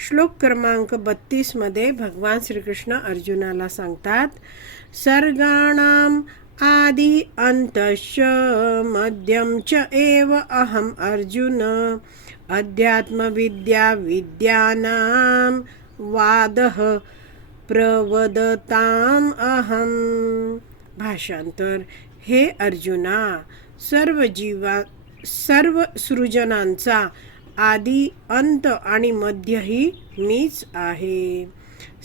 श्लोक क्रमांक बत्तीसमध्ये भगवान श्रीकृष्ण अर्जुनाला सांगतात सर्गाणाम आदि अंतश्च मध्यम च एव अहम अर्जुन। अध्यात्मविद्या विद्यानां वादः प्रवदताम अहम। भाषांतर हे अर्जुना सर्व जीवा सर्व सृजनांचा आदी अंत आणि मध्यही मीच आहे.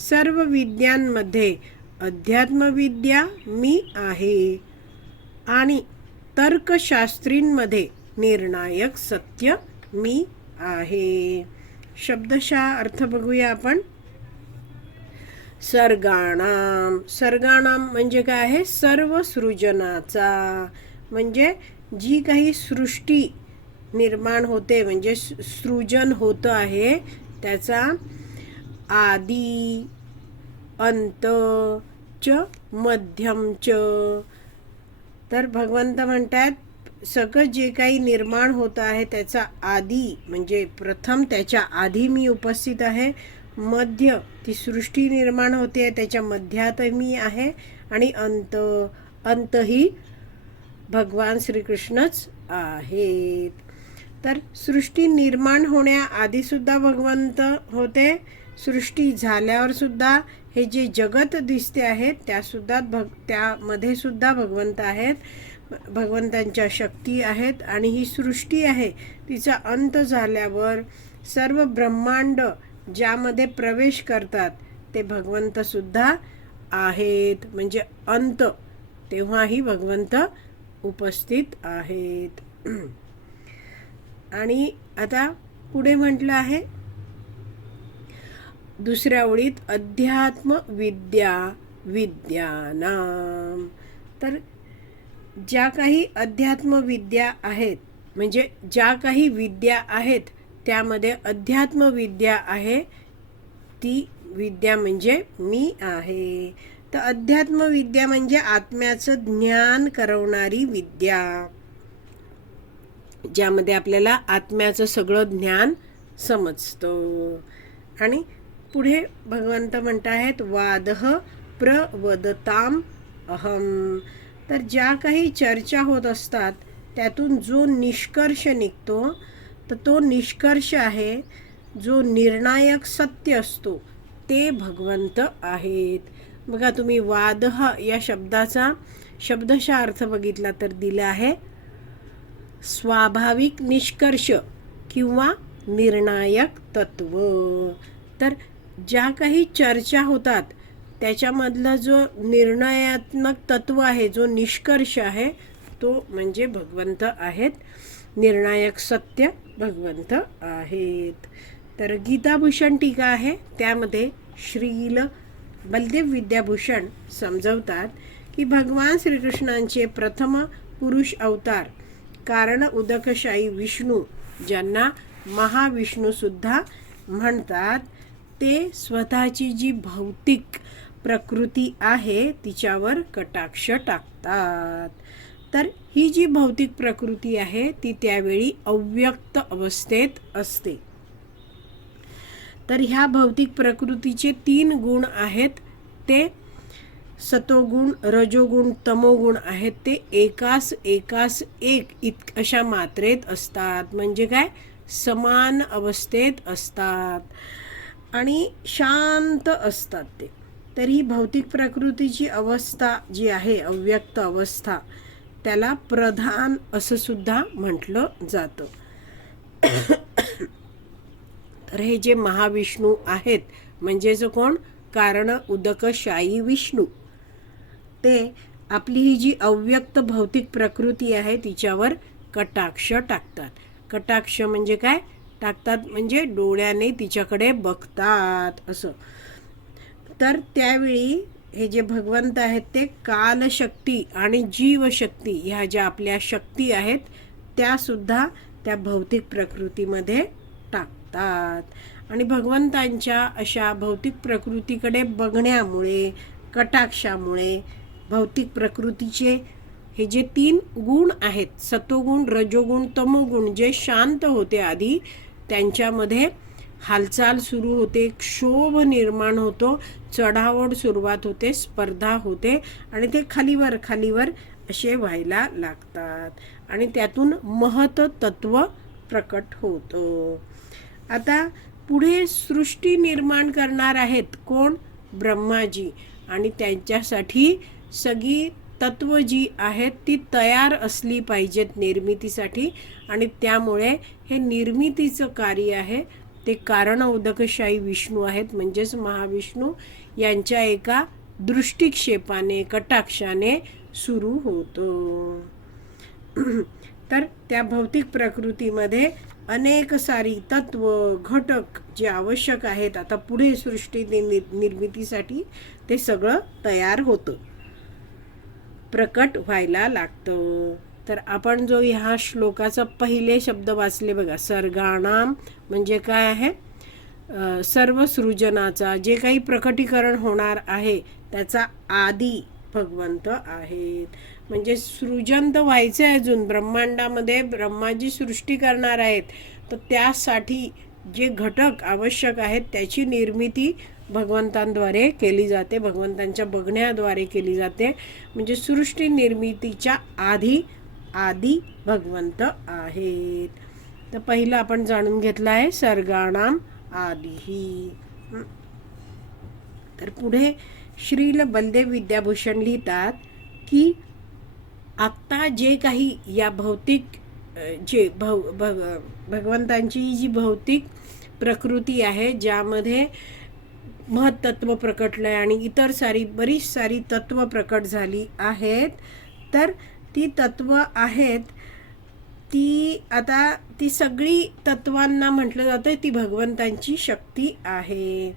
सर्व विद्यांमध्ये अध्यात्मविद्या मी आहे आणि तर्कशास्त्रींमध्ये निर्णायक सत्य मी आहे. शब्दशः अर्थ बघूया आपण. सर्गाणाम. सर्गाणाम म्हणजे काय आहे? सर्व सृजनाचा. म्हणजे जी काही सृष्टी निर्माण होते म्हणजे सृजन होतं आहे. त्याचा आदी अंत च मध्यम च. तर भगवंत म्हणतात सगळं जे काही निर्माण होत आहे त्याचा आधी म्हणजे प्रथम त्याच्या आधी मी उपस्थित आहे. मध्य ती सृष्टी निर्माण होते त्याच्या मध्यात मी आहे. आणि अंत अंतही भगवान श्रीकृष्णच आहेत. तर सृष्टी निर्माण होण्याआधीसुद्धा भगवंत होते. सृष्टी झाल्यावरसुद्धा हे जे जगत दिसते आहेत त्यासुद्धा भग त्यामध्ये सुद्धा भगवंत आहेत. भगवंतांच्या शक्ती आहेत आणि ही सृष्टी आहे. तिचा अंत झाल्यावर सर्व ब्रह्मांड ज्यामध्ये प्रवेश करतात ते भगवंतसुद्धा आहेत. म्हणजे अंत. तेव्हाही भगवंत उपस्थित आहेत. आणि आता पुढे म्हटलं आहे दुसऱ्या ओळीत अध्यात्म विद्या विद्यानाम तर ज्या काही अध्यात्म विद्या आहेत म्हणजे ज्या काही विद्या आहेत त्यामध्ये अध्यात्म विद्या आहे ती विद्या म्हणजे मी आहे. तर अध्यात्म विद्या म्हणजे आत्म्याचं ज्ञान करवणारी विद्या. ज्यामध्ये आपल्याला आत्म्याचं सगळं ज्ञान समजतं. आणि पुढे भगवंत म्हणत आहेत वादह प्रवदताम अहम. तर ज्या काही चर्चा होत असतात त्यातून जो निष्कर्ष निघतो तर तो निष्कर्ष आहे जो निर्णायक सत्य असतो ते भगवंत आहेत. बघा तुम्ही वादह या शब्दाचा शब्दशः अर्थ बघितला तर दिला आहे स्वाभाविक निष्कर्ष किंवा निर्णायक तत्व. तर ज्या काही चर्चा होतात त्याच्यामधला जो निर्णयात्मक तत्व आहे जो निष्कर्ष आहे तो म्हणजे भगवंत आहेत. निर्णायक सत्य भगवंत आहेत. तर गीताभूषण टीका आहे. त्यामध्ये श्रील बलदेव विद्याभूषण समजवतात की भगवान श्रीकृष्णांचे प्रथम पुरुष अवतार कारण उदकशाही विष्णू ज्यांना महाविष्णू सुद्धा म्हणतात ते स्वतःची जी भौतिक प्रकृती आहे तिच्यावर कटाक्ष टाकतात. तर ही जी भौतिक प्रकृती आहे ती त्यावेळी अव्यक्त अवस्थेत असते. तर ह्या भौतिक प्रकृतीचे तीन गुण आहेत ते सतोगुण रजोगुण तमोगुण आहेत ते एकास एकास एक इत अशा मात्रेत असतात. म्हणजे काय? समान अवस्थेत असतात. आणि शांत असतात ते. तर ही भौतिक प्रकृतीची अवस्था जी आहे अव्यक्त अवस्था त्याला प्रधान असं सुद्धा म्हटलं जातं. तर हे जे महाविष्णू आहेत म्हणजे जो कोण? कारण उदकशाही विष्णू. ते आपली ही जी अव्यक्त भौतिक प्रकृती आहे तिच्यावर कटाक्ष टाकतात. कटाक्ष म्हणजे काय? टाकतात म्हणजे डोळ्याने तिच्याकडे बघतात असं. तर त्यावेळी हे जे भगवंत आहेत ते कालशक्ती आणि जीवशक्ती ह्या ज्या आपल्या शक्ती आहेत त्या सुद्धा त्या भौतिक प्रकृतीमध्ये टाकतात. आणि भगवंतांच्या अशा भौतिक प्रकृतीकडे बघण्यामुळे कटाक्षामुळे भौतिक प्रकृतीचे हे जे तीन गुण आहेत सतोगुण रजोगुण तमोगुण जे शांत होते आधी त्यांच्यामध्ये हालचाल सुरू होते क्षोभ निर्माण होतो चढावड सुरुवात होते स्पर्धा होते आणि ते खालीवर खालीवर असे व्हायला लागतात. आणि त्यातून महत तत्व प्रकट होतं. आता पुढे सृष्टी निर्माण करणार आहेत कोण? ब्रह्माजी. आणि त्यांच्यासाठी सगळी तत्व जी आहेत ती तयार असली पाहिजेत निर्मितीसाठी. आणि त्यामुळे हे निर्मितीचं कार्य आहे. ते कारण उदकशाही विष्णू आहेत. म्हणजेच महाविष्णू यांच्या एका दृष्टिक्षेपाने कटाक्षाने सुरू होतं. तर त्या भौतिक प्रकृतीमध्ये अनेक सारी तत्व घटक जे आवश्यक आहेत आता पुढे सृष्टी नि- निर्मितीसाठी ते सगळं तयार होतं. प्रकट व्हायला लागतं. तर आपण जो ह्या श्लोकाचा पहिले शब्द वाचले बघा सर्गाणाम म्हणजे काय आहे? सर्व सृजनाचा जे काही प्रकटीकरण होणार आहे त्याचा आदी भगवंत आहेत. म्हणजे सृजन तर व्हायचं आहे अजून ब्रह्मांडामध्ये ब्रह्माजी सृष्टी करणार आहेत. तर त्यासाठी जे घटक आवश्यक आहेत त्याची निर्मिती भगवंतांद्वारे केली जाते भगवंतांच्या बघण्याद्वारे केली जाते. म्हणजे सृष्टी निर्मितीच्या आधी आदी भगवंत आहेत. तर पहिलं आपण जाणून घेतलं आहे सर्गाणाम आदिही. तर पुढे श्रील बलदेव विद्याभूषण लिहितात की आत्ता जे काही या भौतिक जे भव भग भगवंतांची जी भौतिक प्रकृती आहे ज्यामध्ये महत्त्व प्रकटलं आहे आणि इतर सारी बरीच सारी तत्व प्रकट झाली आहेत. तर ती तत्व आहेत ती आता ती सगळी तत्वांना म्हटलं जातं ती भगवंतांची शक्ती आहे.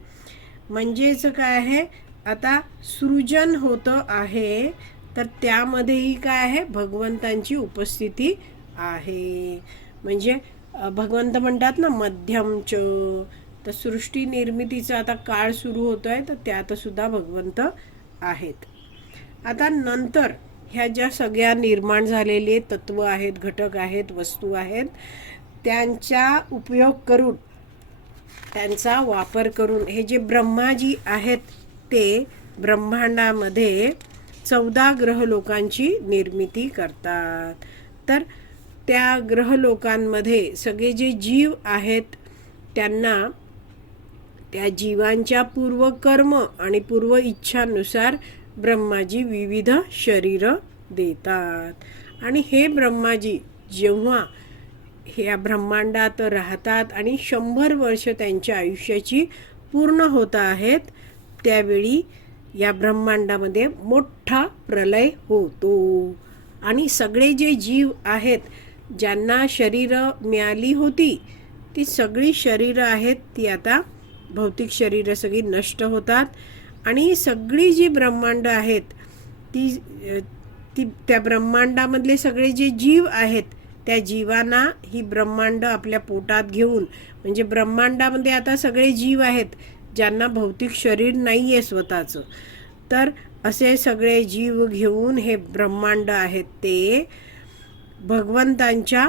म्हणजेच काय आहे? आता सृजन होतं आहे तर त्यामध्येही काय आहे? भगवंतांची उपस्थिती आहे. म्हणजे भगवंत म्हणतात ना मध्यमच. तर सृष्टी निर्मितीचा आता काळ सुरू होतो आहे तर त्यातसुद्धा भगवंत आहेत. आता नंतर ह्या ज्या सगळ्या निर्माण झालेले तत्व आहेत घटक आहेत वस्तू आहेत त्यांचा उपयोग करून त्यांचा वापर करून हे जे ब्रह्माजी आहेत ते ब्रह्मांडामध्ये चौदा ग्रह लोकांची निर्मिती करतात. तर त्या ग्रह लोकांमध्ये सगळे जे जीव आहेत त्यांना त्या जीवांच्या पूर्वकर्म आणि पूर्व इच्छानुसार ब्रह्माजी विविध शरीर देतात. आणि हे ब्रह्माजी जेव्हा ह्या ब्रह्मांडात राहतात आणि शंभर वर्ष त्यांच्या आयुष्याची पूर्ण होत आहेत त्यावेळी या ब्रह्मांडामध्ये मोठा प्रलय होतो. आणि सगळे जे जीव आहेत ज्यांना शरीरं मिळाली होती ती सगळी शरीरं आहेत ती आता भौतिक शरीरं सगळी नष्ट होतात. आणि सगळी जी ब्रह्मांड आहेत ती ती त्या ब्रह्मांडामधले सगळे जे जीव आहेत त्या जीवांना ही ब्रह्मांड आपल्या पोटात घेऊन म्हणजे ब्रह्मांडामध्ये आता सगळे जीव आहेत ज्यांना भौतिक शरीर नाही आहे स्वतःचं. तर असे सगळे जीव घेऊन हे ब्रह्मांड आहेत ते भगवंतांच्या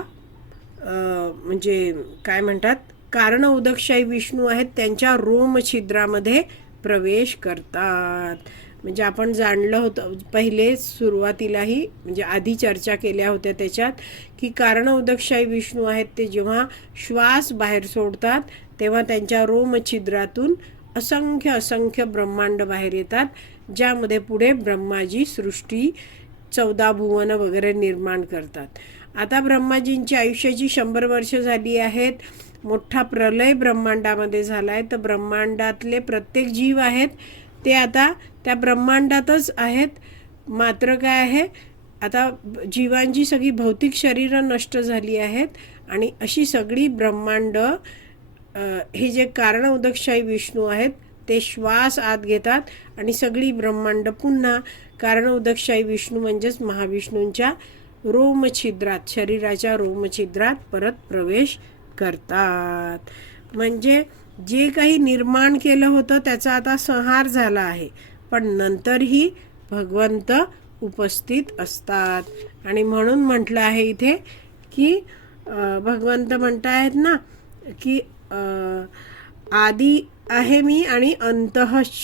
म्हणजे काय म्हणतात? कारण उदकशाही विष्णू आहेत त्यांच्या रोमछिद्रामध्ये प्रवेश करतात. म्हणजे आपण जाणलं होतं पहिले सुरुवातीलाही म्हणजे आधी चर्चा केल्या होत्या त्याच्यात की कारण उदकशाही विष्णू आहेत ते जेव्हा श्वास बाहेर सोडतात तेव्हा त्यांच्या रोमछिद्रातून असंख्य असंख्य ब्रह्मांड बाहेर येतात ज्यामध्ये पुढे ब्रह्माजी सृष्टी चौदा भुवन वगैरे निर्माण करतात. आता ब्रह्माजींची आयुष्याची शंभर वर्ष झाली आहेत. मोठा प्रलय ब्रह्मांडामध्ये झाला आहे तर ब्रह्मांडातले प्रत्येक जीव आहेत. ते आता त्या ब्रह्मांडातच आहेत. मात्र काय आहे? आता जीवांची सगळी भौतिक शरीरं नष्ट झाली आहेत. आणि अशी सगळी ब्रह्मांड हे जे कारण उदकशाही विष्णू आहेत ते श्वास आत घेतात आणि सगळी ब्रह्मांड पुन्हा कारण उदकशाही विष्णू म्हणजेच महाविष्णूंच्या रोमछिद्रात शरीराच्या रोमछिद्रात परत प्रवेश करतात. म्हणजे जे काही निर्माण केलं होतं त्याचा आता संहार झाला आहे. पण नंतरही भगवंत उपस्थित असतात. आणि म्हणून म्हटलं आहे इथे की भगवंत म्हणत आहेत ना की आदी आहे मी आणि अंतःच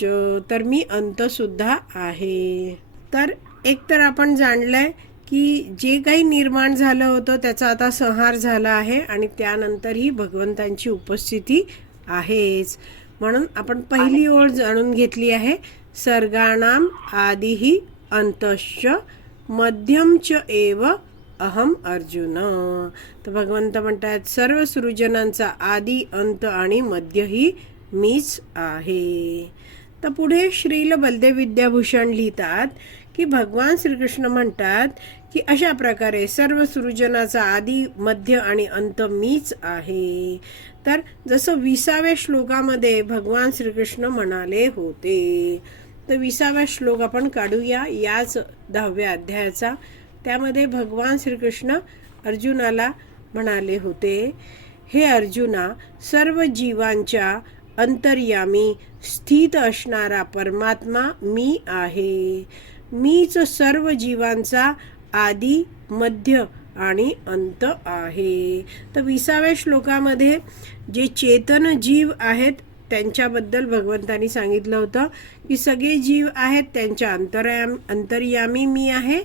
तर मी अंतसुद्धा आहे. तर एक तर आपण जाणलंय की जे काही निर्माण झालं होतं त्याचा आता संहार झाला आहे आणि त्यानंतरही भगवंतांची उपस्थिती आहेच. म्हणून आपण पहिली ओळ जाणून घेतली आहे सर्गाणाम आदिही अंतश्च मध्यम च एव अहम अर्जुन. तर भगवंत म्हणतात सर्व सृजनांचा आदी अंत आणि मध्यही मीच आहे. तर पुढे श्रील बलदेव विद्याभूषण लिहितात की भगवान श्रीकृष्ण म्हणतात की अशा प्रकारे सर्व सृजनाचा आदी मध्य आणि अंत मीच आहे. तर जसं विसाव्या श्लोकामध्ये भगवान श्रीकृष्ण म्हणाले होते तर विसाव्या श्लोक आपण काढूया याच दहाव्या अध्यायाचा. त्यामध्ये भगवान श्रीकृष्ण अर्जुनाला म्हणाले होते हे अर्जुना सर्व जीवांच्या अंतर्यामी स्थित असणारा परमात्मा मी आहे. मीच सर्व जीवांचा आदी मध्य आणि अंत आहे. तर विसाव्या श्लोकामध्ये जे चेतन जीव आहेत त्यांच्याबद्दल भगवंतानी सांगितलं होतं की सगळे जीव आहेत त्यांच्या अंतर्याम अंतर्यामी मी आहे.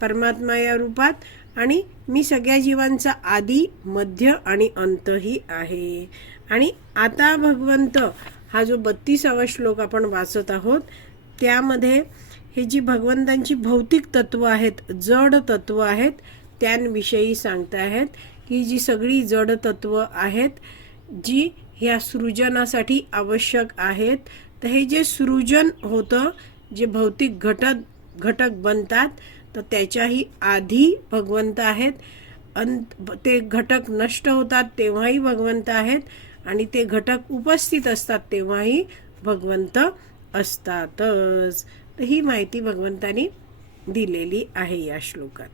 परमात्मा या रूपात आणि मी सगळ्या जीवांचा आदी मध्य आणि अंतही आहे. आणि आता भगवंत हा जो बत्तीसावा श्लोक आपण वाचत आहोत त्यामध्ये हे जी भगवंतांची भौतिक तत्व आहेत जड तत्व आहेत त्यांविषयी सांगता आहेत की जी सगळी जड तत्व आहेत जी ह्या सृजनासाठी आवश्यक आहेत. तर हे जे सृजन होतं जे भौतिक घटक घटक बनतात तर त्याच्याही आधी भगवंत आहेत. अंत ते घटक नष्ट होतात तेव्हाही भगवंत आहेत. आणि ते घटक उपस्थित असतात तेव्हाही भगवंत असतातच. तर ही माहिती भगवंतानी दिलेली आहे या श्लोकात.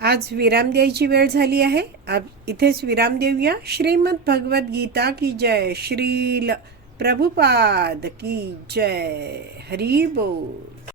आज विराम द्यायची वेळ झाली आहे. आप- इथेच विराम देऊया. श्रीमद भगवत गीता की जय. श्रील प्रभुपाद की जय. हरी बोल.